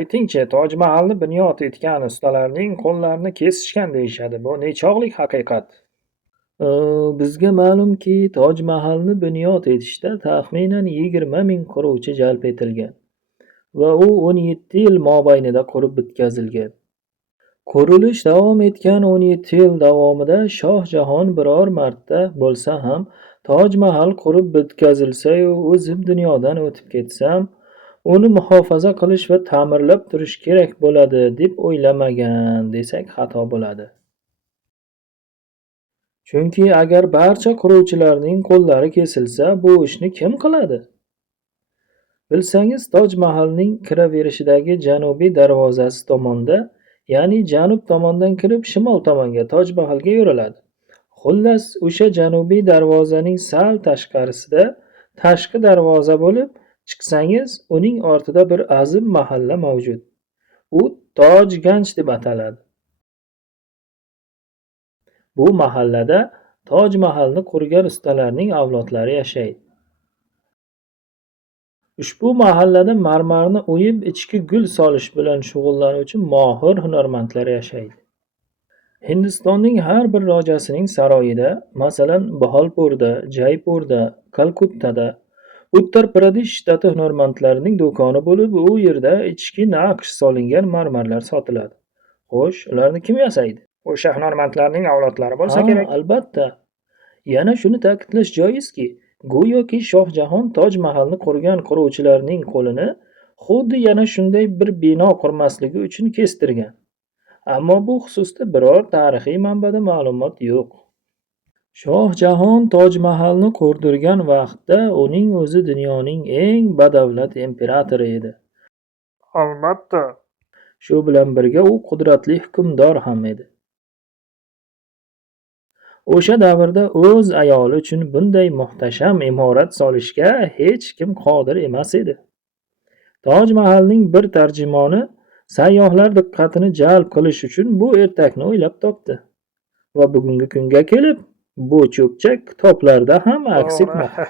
Aytingchi, Toj Mahalni bunyod etgan ustalarning qo'llarini kesishgan deyishadi. Bu nechog'lik haqiqat? Bizga ma'lumki, Toj Mahalni bunyod etishda taxminan 20 ming quruvchi jalb etilgan va u 17 yil mobaynida qurib bitkazilgan. Qurilish davom etgan 17 yil davomida Shoh Jahon biror marta bo'lsa ham Toj Mahal qurib bitkazilsa-yu o'zim dunyodan o'tib ketsam, uni muhofaza qilish va ta'mirlab turish kerak bo'ladi deb o'ylamagan desak xato bo'ladi. Chunki agar barcha quruvchilarning qo'llari kesilsa, bu ishni kim qiladi? Bilsangiz, Toj Mahalning kiraverishidagi janubiy darvozasi tomonda, ya'ni janub tomondan kirib shimol tomonga Toj Mahalga yuriladi. Xullas, o'sha janubiy darvozaning sal tashqarisida tashqi darvoza bo'lib, chiqsangiz, uning ortida bir azim mahalla mavjud. U Tojganj deb ataladi. Bu mahallada Toj Mahalni qurgan ustalarning avlodlari yashaydi. Ushbu mahallada marmarni o'yib ichki gul solish bilan shug'ullanuvchi mohir hunarmandlar yashaydi. Hindistonning har bir rojasining saroyida, masalan, Baholpurda, Jaipurda, Kalkuttada, Uttar Pradesh shtati hunarmandlarining do'koni bo'lib, u yerda ichki naqsh solingan marmarlar sotiladi. Xo'sh, ularni kim yasaydi? O'sha hunarmandlarning avlodlari bo'lsa kerak. Albatta. Yana shuni ta'kidlash joizki, go'yoki Shoh Jahon Toj Mahalni qurgan quruvchilarning qo'lini xuddi yana shunday bir bino qurmasligi uchun kestirgan. Ammo bu xususda biror tarixiy manbada ma'lumot yo'q. Shoh Jahon Toj Mahalni qurdirgan vaqtda uning o'zi dunyoning eng badavlat imperatori edi. Albatta. Shu bilan birga u qudratli hukmdor ham edi. O'sha davrda o'z ayoli uchun bunday muhtasham imorat solishga hech kim qodir emas edi. Toj Mahalning bir tarjimoni sayyohlar diqqatini jalb qilish uchun bu ertakni o'ylab topdi va bugungi kunga kelib bu cho'pchak kitoblarda ham aks etmoqda.